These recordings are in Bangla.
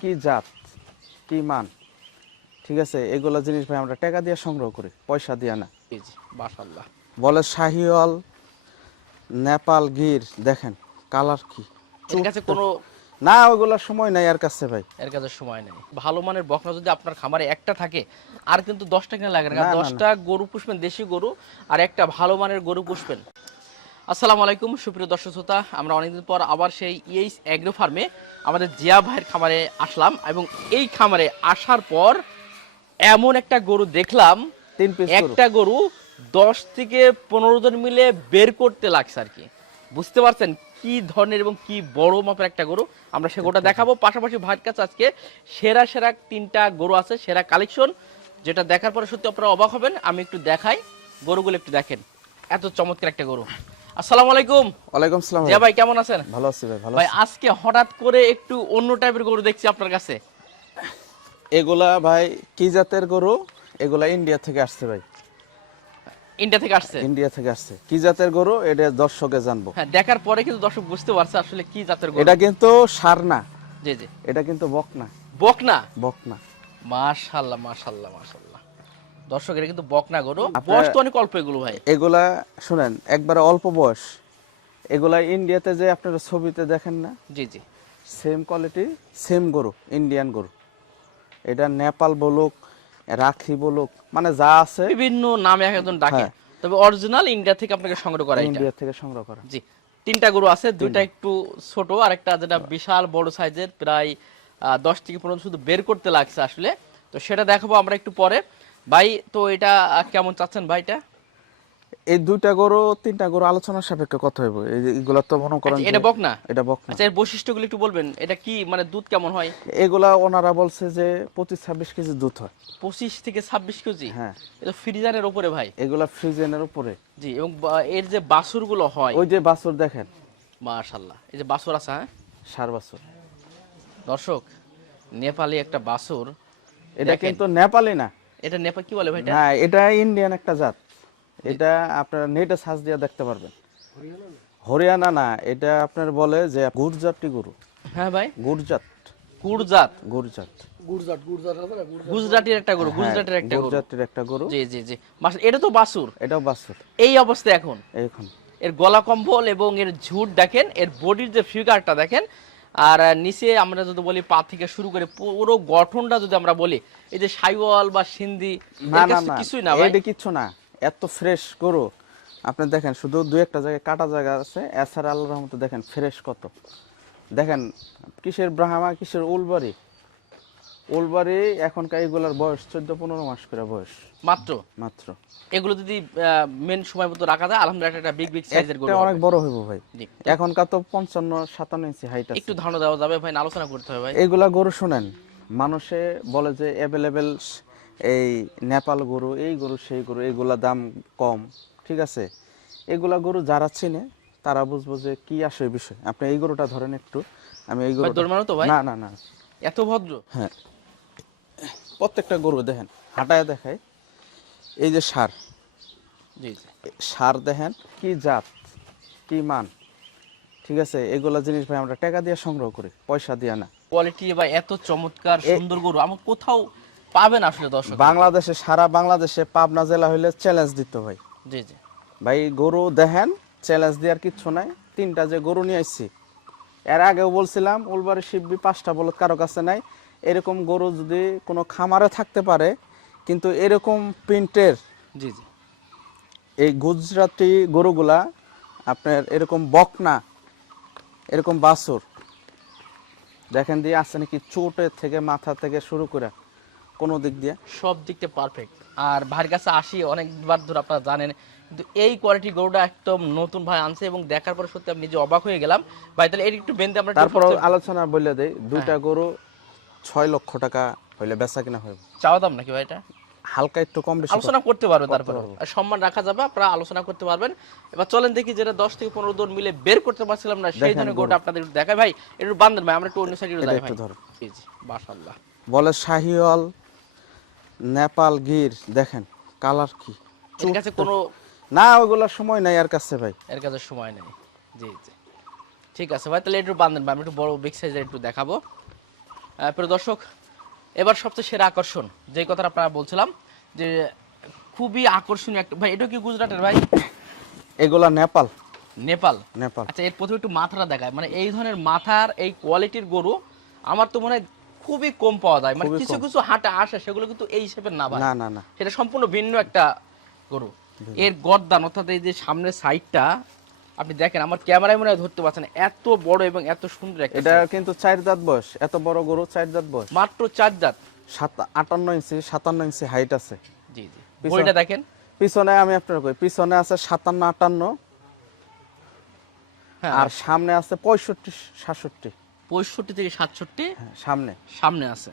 কি জাত কি মান ঠিক আছে? এগুলো জিনিস ভাই আমরা টাকা দিয়ে সংগ্রহ করি পয়সা দিয়ে না। বলে শাহিওয়াল নেপাল গির দেখেন কালার কি এর কাছে কোনো না সময় নাই আর কাছে ভাই। এর কাছে সময় নেই। ভালো মানের বকনা যদি আপনার খামারে একটা থাকে আর কিন্তু দশটা কিনা লাগে না। দশটা গরু পুষবেন দেশি গরু আর একটা ভালো মানের গরু পুষবেন। আসসালামু আলাইকুম সুপ্রিয় দর্শক শ্রোতা। আমরা অনেকদিন পর আবার সেই ইএইচ অ্যাগ্রো ফার্মে আমাদের জিয়া ভাইয়ের খামারে আসলাম এবং এই খামারে আসার পর এমন একটা গরু দেখলাম তিন একটা গরু দশ থেকে পনেরো জন মিলে বের করতে লাগছে আর কি। বুঝতে পারছেন কি ধরনের এবং কি বড় মাপের একটা গরু? আমরা সে গোটা দেখাবো। পাশাপাশি ভাইয়ের কাছে আজকে সেরা সেরা তিনটা গরু আছে সেরা কালেকশন যেটা দেখার পরে সত্যি আপনারা অবাক হবেন। আমি একটু দেখাই গরুগুলো একটু দেখেন। এত চমৎকার একটা গরু। আসসালামু আলাইকুম। ওয়ালাইকুম সালাম জিয়া ভাই। কেমন আছেন? ভালো আছি ভাই ভালো ভাই আজকে হঠাৎ করে একটু অন্য টাইপের গরু দেখছি আপনার কাছে। এগুলা ভাই কি জাতের গরু? এগুলা ইন্ডিয়া থেকে আসছে ভাই। ইন্ডিয়া থেকে আসছে? ইন্ডিয়া থেকে আসছে। কি জাতের গরু? এটা দর্শকে জানব। হ্যাঁ দেখার পরে কিন্তু দর্শক বুঝতে পারছে আসলে কি জাতের গরু। এটা কিন্তু সার না জি জি। এটা কিন্তু বক না বকনা। বক না মাশাল্লাহ মাশাল্লাহ মাশাল্লাহ। দর্শক এটা কিন্তু বকনা গরু। বয়স তো অনেক অল্প এগুলো ভাই। এগুলা শুনেন একবারে অল্প বয়স। এগুলা ইন্ডিয়াতে যে আপনারা ছবিতে দেখেন না? জি জি। সেম কোয়ালিটি সেম গরু ইন্ডিয়ান গরু। এটা নেপাল বলুক রাখি বলুক মানে যা আছে। বিভিন্ন নামে একজন ডাকে। হ্যাঁ। তবে অরিজিনাল ইন্ডিয়া থেকে আপনাকে সংগ্রহ করা ইন্ডিয়া থেকে সংগ্রহ করা। জি। তিনটা গরু আছে দুইটা একটু ছোট আর একটা যেটা বিশাল বড় সাইজের প্রায় দশ থেকে পনেরো শুধু বের করতে লাগছে আসলে। তো সেটা দেখাবো আমরা একটু পরে। ভাই তো এটা কেমন চাচ্ছেন ভাইটা? এই দুইটা গরু তিনটা গরু আলোচনার সাপেক্ষে কথা হইব। এগুলা তো মনে করেন আচ্ছা, এটা বকনা এটা বক না। আচ্ছা এর বৈশিষ্ট্যগুলো একটু বলবেন। এটা কি মানে দুধ কেমন হয়? এগুলা ওনারা বলছে যে পঁচিশ ছাব্বিশ কেজি দুধ হয়। পঁচিশ থেকে ছাব্বিশ কেজি? হ্যাঁ। এটা ফ্রিজারের উপরে ভাই? এগুলা ফ্রিজেনের উপরে। জি এবং এর যে বাছুরগুলো হয় ওই যে বাছুর দেখেন। মাশাল্লাহ এই যে বাছুর আছে হ্যাঁ? সার বাছুর। দর্শক নেপালি একটা বাছুর এটা কিন্তু নেপালি না। এটা নেপাল কি বলে ভাইটা? না এটা ইন্ডিয়ান একটা জাত। এটা আপনারা নেটে সার্চ দিয়ে দেখতে পারবেন। হরিয়ানা না এটা আপনার বলে যে গুরজাতি গরু। হ্যাঁ ভাই। গুরজাত কুড়জাত গুরজাত গুজরাটের একটা গরু গুজরাটের একটা গরু। গুরজাতের একটা গরু। জি জি জি। এটা তো বাছুর এটাও বাছুর এই অবস্থা এখন। এখন এর গলা কম্বল এবং এর ঝুট দেখেন এর বডির যে ফিগারটা দেখেন আর নিচে আমরা যদি বলি পা থেকে শুরু করে পুরো গঠনটা যদি আমরা বলি এই যে সাইওয়াল বা সিন্ধি কাছে কিছুই না ভাই? এটা কিচ্ছু না। এত ফ্রেশ গরু। আপনি দেখেন শুধু দু একটা জায়গায় কাটা জায়গা আছে। এছাড়া আল্লাহ রহমতে দেখেন ফ্রেশ কত। দেখেন কিসের ব্রাহ্মা কিসের উলবাড়ি উলবাড়ি এখনকার এইগুলার বয়স চোদ্দ পনেরো মাস করে বয়স। মাত্র? মাত্র। এগুলো যদি মেন সময় মতো রাখা যায় আলহামদুলিল্লাহ একটা বিগ বিগ সাইজের গরু অনেক বড় হইব ভাই। এখনকার তো পঞ্চান্ন সাতান্ন ইঞ্চি হাইট আছে। একটু ধারণা দেওয়া যাবে ভাই আলোচনা করতে হবে ভাই। এগুলা গরু শুনেন মানুষে বলে যে অ্যাভেলেবেল এই নেপাল গরু এই গরু সেই গরু এগুলা দাম কম ঠিক আছে? এগুলা গরু যারা চিনে তারা বুঝব যে কি আসে বিষয়। আপনি এই গরুটা ধরেন একটু আমি এই গরু? না না না। এত ভদ্র? হ্যাঁ। প্রত্যেকটা গরু দেখেন হাঁটায় দেখায় এই যে সার। সার দেখেন কি জাত কি মান ঠিক আছে? এগুলা জিনিস ভাই আমরা টাকা দিয়ে সংগ্রহ করি পয়সা দিয়ে না। কোয়ালিটি বা এত চমৎকার সুন্দর গরু আমার কোথাও পাবেন আসলে দর্শক। বাংলাদেশে সারা বাংলাদেশে পাবনা জেলা হইলে চ্যালেঞ্জ দিত ভাই জি জি। ভাই গরু দেখেন চ্যালেঞ্জ দেওয়ার কিচ্ছু নাই। তিনটা যে গরু নিয়ে আসছি এর আগেও বলছিলাম উলবাড়ি শিববি পাঁচটা বলদ কারও কাছে নাই। এরকম গরু যদি কোনো খামারে থাকতে পারে কিন্তু এরকম প্রিন্টের জি জি। এই গুজরাটি গরুগুলা আপনার এরকম বকনা এরকম বাছুর দেখেন দিয়ে আসছে নাকি চোটের থেকে মাথা থেকে শুরু করে কোনো দিক দিয়ে। সব দিক থেকে পারফেক্ট আর ভাইয়ের কাছে আসি অনেকবার ধরে আপনারা জানেন কিন্তু এই কোয়ালিটি গরুটা একদম নতুন ভাই আনছে এবং দেখার পরে সত্যি আমি নিজে অবাক হয়ে গেলাম। ভাই তাহলে এর একটু বেঁধে আমরা তারপর আলোচনা বলে দেই দুইটা হ্যাঁ। গরু ছয় লক্ষ টাকা হইলে বেচা কিনা হবে চাওয়া দাম নাকি ভাই এটা? হালকা একটু কম বেশি আলোচনা করতে পারবে। তারপরে সম্মান রাখা যাবে আপনারা আলোচনা করতে পারবেন। এবার চলেন দেখি যেটা দশ থেকে পনেরো দৌড় মিলে বের করতে পারছিলাম না সেই গরু। গরুটা আপনাদের একটু দেখাই। ভাই একটু বান্ধেন ভাই আমরা একটু অন্য সাইডে যাই একটু ভাই। জি জি মাশাআল্লাহ। বলে শাহিওয়াল নেপাল গির দেখেন কালার কি? এর কাছে কোনো না ওইগুলা সময় নাই আর কাছে ভাই। এর কাছে সময় নেই। জি জি। ঠিক আছে ভাই তাহলে একটু বান্ধেন ভাই আমি একটু বড় বিগ সাইজের একটু দেখাবো। প্রিয় দর্শক এবার সবচেয়ে সেরা আকর্ষণ যে কথাটা আপনারা বলছিলাম যে খুবই আকর্ষণীয় একটা ভাই এটা কি গুজরাটের ভাই? এগুলা নেপাল। নেপাল? নেপাল। আচ্ছা এর প্রথমে একটু মাথাটা দেখায়। মানে এই ধরনের মাথার এই কোয়ালিটির গরু আমার তো মনে হয় খুবই কম পাওয়া যায়। মানে কিছু কিছু হাটে আসে সেগুলো কিন্তু এই না না না না। সেটা সম্পূর্ণ ভিন্ন একটা গরু। এর গর্দান অর্থাৎ এই যে সামনের সাইডটা আপনি দেখেন আমার ক্যামেরায় মনে হয় ধরতে পারছেন এত বড় এবং এত সুন্দর একটা এটা কিন্তু চার দাঁত বয়স এত বড় গরু চার দাঁত বয়স। মাত্র চার জাত সাত আটান্ন ইঞ্চি সাতান্ন ইঞ্চি হাইট আছে। জি জি। বইটা দেখেন। পিছনে আমি আপনার কই পিছনে আছে সাতান্ন আটান্ন। হ্যাঁ। আর সামনে আছে পঁয়ষট্টি সাতষট্টি। পঁয়ষট্টি থেকে সাতষট্টি? হ্যাঁ, সামনে। সামনে আছে।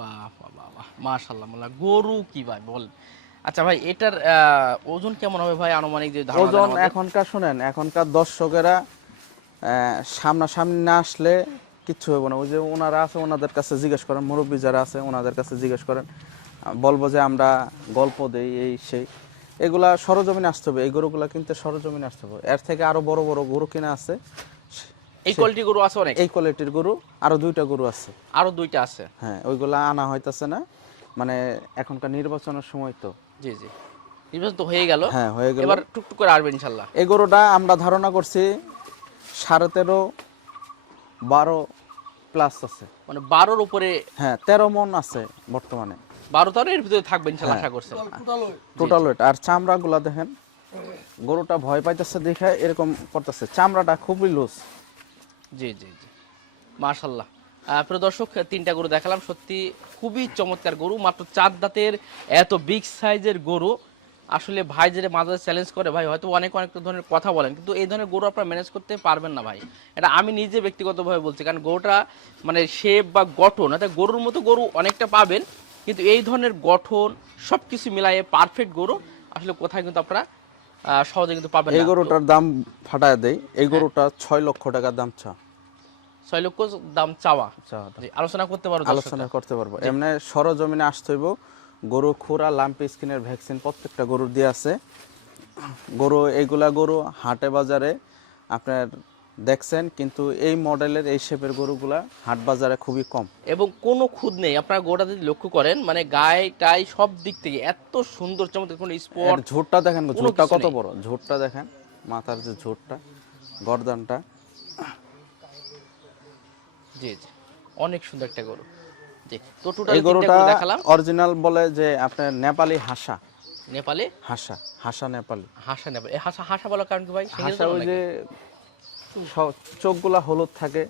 বাহ বাহ বাহ মাশাল্লাহ গরু কি ভাই বল আচ্ছা ভাই এটার ওজন কেমন হবে ভাই আনুমানিক যে ওজন এখনকার শুনেন এখনকার দর্শকেরা সামনাসামনি না আসলে কিচ্ছু হবে না। ওই যে ওনারা আছে ওনাদের কাছে জিজ্ঞেস করেন মুরব্বী যারা আছে ওনাদের কাছে জিজ্ঞেস করেন বলব যে আমরা গল্প দেই এই সেই। এগুলা সরজমিনে আসতে হবে এই গরুগুলা কিনতে সরজমিনে আসতে হবে। এর থেকে আরও বড় বড় গরু কিনা আছে এই কোয়ালিটি গরু আছে অনেক? এই কোয়ালিটির গরু আরও দুইটা গরু আছে। আরও দুইটা আছে? হ্যাঁ ওইগুলা আনা হইতাছে না। মানে এখনকার নির্বাচনের সময় তো। জি জি। নির্বাচন তো হয়ে গেল। হ্যাঁ হয়ে গেল। এবার টুকটুক করে আসবে ইনশাল্লাহ। এই গরুটা আমরা ধারণা করছি সাড়ে তেরো বারো প্লাস আছে। মানে বারোর উপরে হ্যাঁ তেরো মন আছে বর্তমানে। বারো তার এর ভিতরে থাকবে ইনশাল্লাহ হ্যাঁ। আশা করছেন টোটাল ওয়েট আর চামড়াগুলা দেখেন গরুটা ভয় পাইতেছে দেখে এরকম করতেছে। চামড়াটা খুবই লুজ জি জি জি। মার্শাল্লাহ প্রিয় দর্শক তিনটা গরু দেখালাম। সত্যি খুবই চমৎকার গরু। মাত্র চার দাঁতের এত বিগ সাইজের গরু। আসলে ভাই যে মাঝে চ্যালেঞ্জ করে ভাই হয়তো অনেক অনেক ধরনের কথা বলেন কিন্তু এই ধরনের গরু আপনারা ম্যানেজ করতে পারবেন না ভাই। এটা আমি নিজে ব্যক্তিগতভাবে বলছি কারণ গরুটা মানে শেপ বা গঠন অর্থাৎ গরুর মতো গরু অনেকটা পাবেন কিন্তু এই ধরনের গঠন সব কিছু মিলাইয়ে পারফেক্ট গরু। আসলে কোথায় কিন্তু আপনারা সহজে কিন্তু পাবেন এই গরুটার দাম ফাটায় দেয় এই গরুটা ছয় লক্ষ টাকার দাম চা। ছয় লক্ষ দাম চাওয়া। আলোচনা করতে পারব আলোচনা করতে পারব। এমনি সরজমিনে আসতে হইব। গরু খুরা লাম্পি স্কিনের ভ্যাকসিন প্রত্যেকটা গরুর দিয়ে আছে। গরু এইগুলা গরু হাটে বাজারে আপনার দেখছেন কিন্তু এই মডেলের এই শেপের গরুগুলা হাট বাজারে খুবই কম। এবং কোনো খুদ নেই। আপনারা গোটা যদি লক্ষ্য করেন মানে গায়ে টাই সব দিক থেকে এত সুন্দর চমৎকার কোনো স্পট ঝোরটা দেখেন ঝোরটা কত বড়? ঝোটটা দেখেন মাথার যে ঝোরটা গর্দানটা। জি জি। অনেক সুন্দর একটা গরু। জি তো টোটাল এই গরুটা দেখালাম। অরিজিনাল বলে যে আপনার নেপালি হাসা। নেপালে? হাসা হাসা নেপালি। হাসা নেপাল। হাসা হাসা বলার কারণ কি ভাই? হাসা ওই যে চোখগুলা হলুদ থাকে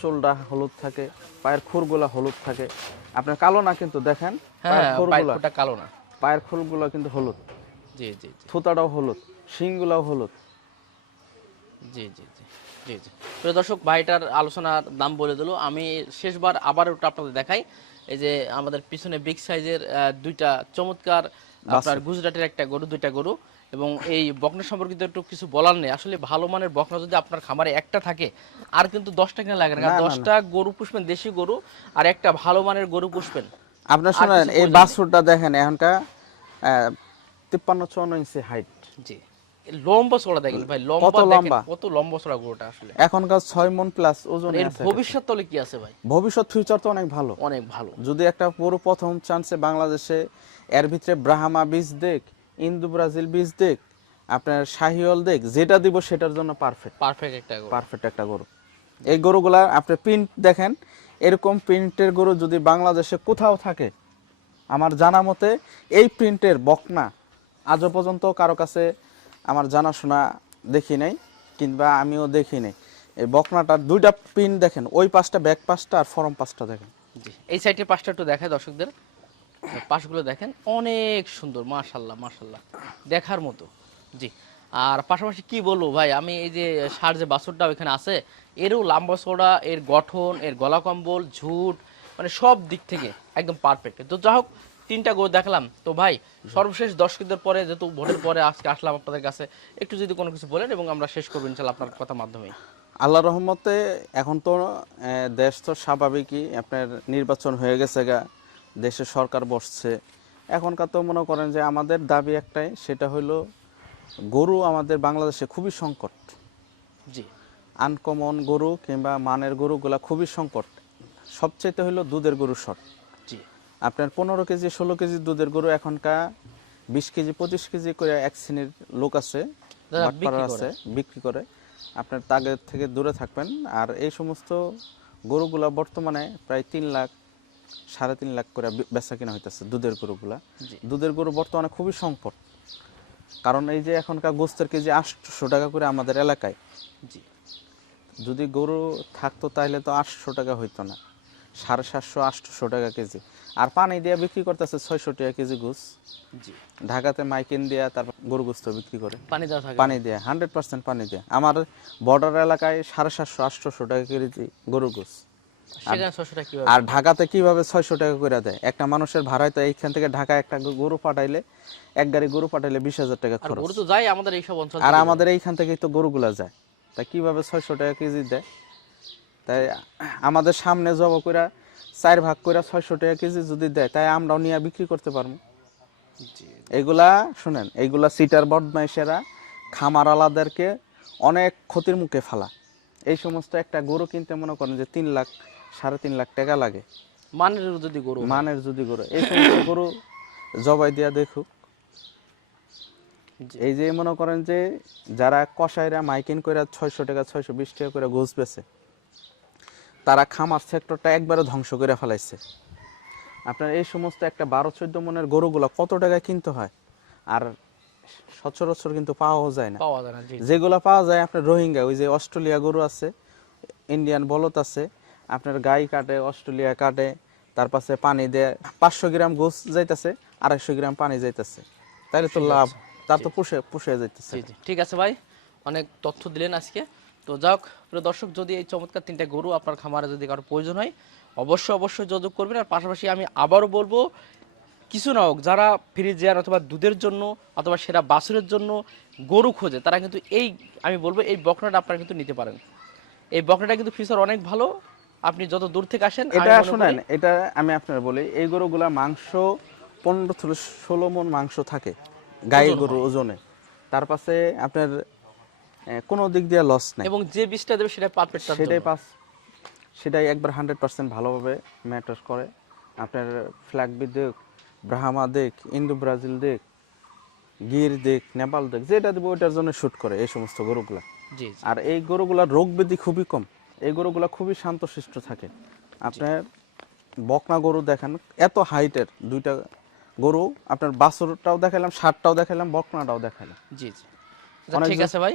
চুলটা হলুদ থাকে পায়ের খুরগুলা হলুদ থাকে। আপনার কালো না কিন্তু দেখেন হ্যাঁ পায়ের খুরগুলা। কালো না। পায়ের খুরগুলা কিন্তু হলুদ। জি জি জি। থুতাটাও হলুদ শিংগুলাও হলুদ। জি জি জি। জি জি। প্রিয় দর্শক ভাইটার আলোচনার দাম বলে দিল। আমি শেষবার আবার ওটা আপনাদের দেখাই। এই যে আমাদের পিছনে বিগ সাইজের দুইটা চমৎকার আপনার গুজরাটের একটা গরু দুইটা গরু। এবং এই বকনা সম্পর্কিত একটু কিছু বলার নেই। আসলে ভালো মানের বকনা যদি আপনার খামারে একটা থাকে আর কিন্তু দশটা কিনা লাগে না। দশটা গরু পুষবেন দেশি গরু আর একটা ভালো মানের গরু পুষবেন। আপনার শোনেন এই বাছুরটা দেখেন এখনকার তিপ্পান্ন চুয়ান্ন ইঞ্চি হাইট জি। লম্বা চড়া দেখেন ভাই লম্বা লম্বা? কত লম্বা চড়া গরুটা আসলে। এখনকার মন প্লাস ওজন এর ভবিষ্যৎ তলে কি আছে ভাই? ভবিষ্যৎ ফিউচার তো অনেক ভালো। অনেক ভালো। যদি একটা পুরো প্রথম চান্সে বাংলাদেশে এর ভিতরে ব্রাহ্মা বীজ দেখ ইন্দু ব্রাজিল বীজ দেখ আপনার শাহিওল দেখ যেটা দিব সেটার জন্য পারফেক্ট পারফেক্ট একটা গরু। পারফেক্ট একটা গরু। এই গরুগুলা আপনি প্রিন্ট দেখেন এরকম প্রিন্টের গরু যদি বাংলাদেশে কোথাও থাকে আমার জানা মতে এই প্রিন্টের বকনা আজও পর্যন্ত কারও কাছে আমার জানাশোনা দেখি নাই, কিংবা আমিও দেখি নাই। এই বকনাটার দুইটা পিন দেখেন, ওই পাশটা, ব্যাক পাশটা আর ফরম পাশটা দেখেন। এই সাইডের পাশটা একটু দেখায় দর্শকদের। পাশগুলো দেখেন, অনেক সুন্দর, মাশাল্লাহ মাশাল্লাহ। দেখার মতো, জি। আর পাশাপাশি কি বলব ভাই, আমি এই যে সার যে বাছরটা ওইখানে আছে, এরও লম্বা চড়া এর গঠন, এর গলা কম্বল, ঝুট মানে সব দিক থেকে একদম পারফেক্ট তো যা হোক তিনটা গরু দেখলাম। তো ভাই সর্বশেষ দর্শকদের পরে যেহেতু ভোটের পরে আজকে আসলাম আপনাদের কাছে একটু যদি কোনো কিছু বলেন এবং আমরা শেষ করব ইনশাল্লাহ আপনার কথা মাধ্যমে আল্লাহ রহমতে এখন তো দেশ তো স্বাভাবিকই আপনার নির্বাচন হয়ে গেছে গা দেশে সরকার বসছে। এখনকার তো মনে করেন যে আমাদের দাবি একটাই সেটা হলো গরু আমাদের বাংলাদেশে খুবই সংকট। জি। আনকমন গরু কিংবা মানের গরুগুলা খুবই সংকট। সবচেয়ে হলো দুধের গরু শর্ট আপনার পনেরো কেজি ষোলো কেজি দুধের গরু এখনকার বিশ কেজি পঁচিশ কেজি করে এক শ্রেণির লোক আছে বিক্রি করে। আছে বিক্রি করে। আপনার তাগের থেকে দূরে থাকবেন। আর এই সমস্ত গরুগুলা বর্তমানে প্রায় তিন লাখ সাড়ে তিন লাখ করে বেচা কিনা হইতেছে দুধের গরুগুলা। দুধের গরু বর্তমানে খুবই সংকট কারণ এই যে এখনকার গোস্তের কেজি আটশো টাকা করে আমাদের এলাকায়। জি। যদি গরু থাকতো তাহলে তো আটশো টাকা হইতো না। সাড়ে সাতশো আটশো টাকা কেজি। আর পানি দিয়ে বিক্রি করতেছে ছয়শো টাকা কেজি গোস। ঢাকাতে মাইকিন দিয়া তারপর গরু গোস্ত বিক্রি করে। পানি দেওয়া পানি দিয়ে হান্ড্রেড পার্সেন্ট পানি দিয়ে। আমার বর্ডার এলাকায় সাড়ে সাতশো আটশোশো টাকা কেজি গরু কীভাবে? আর ঢাকাতে কীভাবে ছয়শো টাকা করে দেয়? একটা মানুষের ভাড়ায় তো এইখান থেকে ঢাকা একটা গরু পাঠাইলে এক গাড়ি গরু পাঠাইলে বিশ হাজার টাকা খরচ। আর থেকে। আমাদের এইখান থেকেই তো গরুগুলা যায়। তা কীভাবে ছয়শো টাকা কেজি দেয়? তাই আমাদের সামনে জব করে চার ভাগ করে ছয়শো টাকা কেজি যদি দেয় তাই আমরাও নিয়ে বিক্রি করতে পারব। এগুলা শুনেন এইগুলা সিটার বদমাইশেরা খামার আলাদেরকে অনেক ক্ষতির মুখে ফেলা। এই সমস্ত একটা গরু কিনতে মনে করেন যে তিন লাখ সাড়ে তিন লাখ টাকা লাগে। মানের যদি গরু মানের যদি গরু এই সমস্ত গরু জবাই দিয়া দেখুক। এই যে মনে করেন যে যারা কসাইরা মাইকিং করে ছয়শো টাকা ছয়শো বিশ টাকা করে গোছ বেছে তারা খামার সেক্টরটা একবারে ধ্বংস করে ফেলাইছে। আপনার এই সমস্ত একটা বারো চোদ্দ মনের গরুগুলো কত টাকায় কিনতে হয়? আর সচরাচর কিন্তু পাওয়াও যায় না। পাওয়া যায় না যেগুলো পাওয়া যায় আপনার রোহিঙ্গা ওই যে অস্ট্রেলিয়া গরু আছে ইন্ডিয়ান বলত আছে আপনার গাই কাটে অস্ট্রেলিয়া কাটে তার পাশে পানি দেয় পাঁচশো গ্রাম গোস যাইতেছে আড়াইশো গ্রাম পানি যাইতেছে। তাইলে তো লাভ তার তো পুষে পুষে যাইতেছে। ঠিক আছে ভাই অনেক তথ্য দিলেন আজকে। তো যাক প্রিয় দর্শক যদি এই চমৎকার তিনটা গরু আপনার খামারে যদি কারও প্রয়োজন হয় অবশ্যই অবশ্যই যোগাযোগ করবেন। আর পাশাপাশি আমি আবারও বলব কিছু না হোক যারা ফ্রিজিয়ান অথবা দুধের জন্য অথবা সেরা বাছুরের জন্য গরু খোঁজে তারা কিন্তু এই আমি বলব এই বকনাটা আপনারা কিন্তু নিতে পারেন। এই বকনাটা কিন্তু ফিচার অনেক ভালো। আপনি যত দূর থেকে আসেন এটা শুনেন এটা আমি আপনার বলি এই গরুগুলা মাংস পনেরো থেকে ষোলো মন মাংস থাকে গায়ে ওজন গরু ওজনে। তার পাশে আপনার কোনো দিক দিয়ে লস নাই। এবং যে বিষটা দেবে সেটা পারফেক্ট সেটাই পাস সেটাই একবার হান্ড্রেড পার্সেন্ট ভালোভাবে ম্যাটার করে। আপনার ফ্ল্যাগবি দেখ ব্রাহ্মা দেখ ইন্দো ব্রাজিল দেখ গির দেখ নেপাল দেখ যেটা দেবো ওইটার জন্য শ্যুট করে এই সমস্ত গরুগুলা। আর এই গরুগুলার রোগ ব্যাধি খুবই কম। এই গরুগুলা খুবই শান্ত শান্তশিষ্ট থাকে। আপনার বকনা গরু দেখেন এত হাইটের দুইটা গরু আপনার বাছুরটাও দেখালাম ষাটটাও দেখালাম বকনাটাও দেখালাম জি জি। আচ্ছা, ঠিক আছে ভাই।